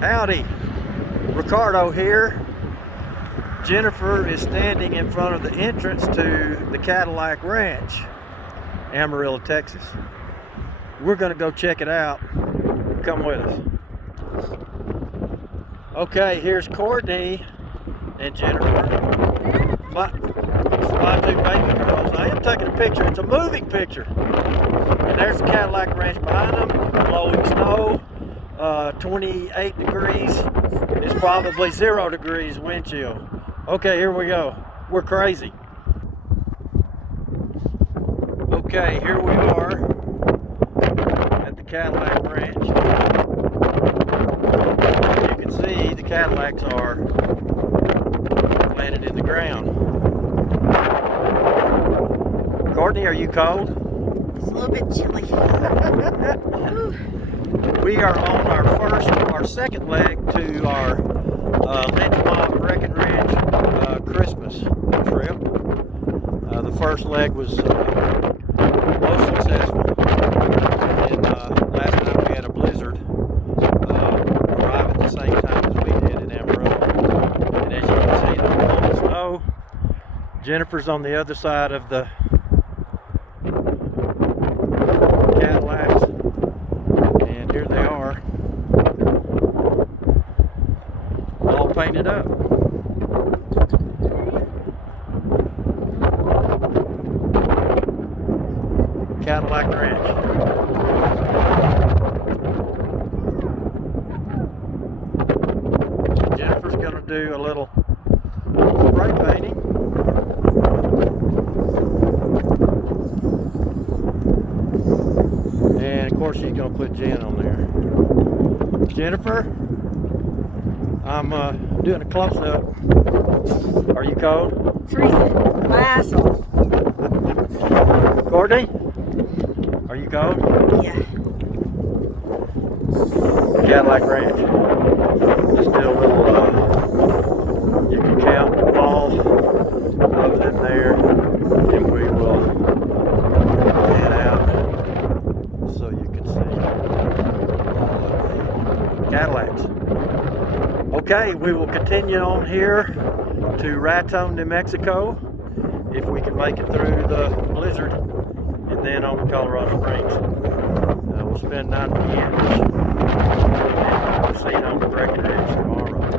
Howdy, Ricardo here. Jennifer is standing in front of the entrance to the Cadillac Ranch, Amarillo, Texas. We're gonna go check it out. Come with us. Okay, here's Courtney and Jennifer. My two baby girls. I am taking a picture. It's a moving picture. And there's the Cadillac Ranch behind them, blowing snow. 28 degrees. It's probably 0 degrees wind chill. Okay, here we go. We're crazy. Okay, here we are at the Cadillac Ranch. As you can see, the Cadillacs are planted in the ground. Courtney, are you cold? It's a little bit chilly. We are on our second leg to our Lynchmob Wrecking Ranch Christmas trip. The first leg was most successful. And last night we had a blizzard arrive at the same time as we did in Amarillo. And as you can see, the blowing snow. Jennifer's on the other side of the Cadillacs. And here they are, all painted up. Cadillac Ranch. Jennifer's gonna do a little spray painting. And of course she's gonna put Jen on there. Jennifer, I'm doing a close-up. Are you cold? Freezing my ass off. Courtney, are you cold? Yeah. Cadillac Ranch. Just do a little, you can count all of them there, and we will pan out so you can see all of the Cadillacs. Okay, we will continue on here to Raton, New Mexico, if we can make it through the blizzard, and then on to Colorado Springs. We'll spend 9 p.m. and we'll see you on the Wrecking Ranch tomorrow.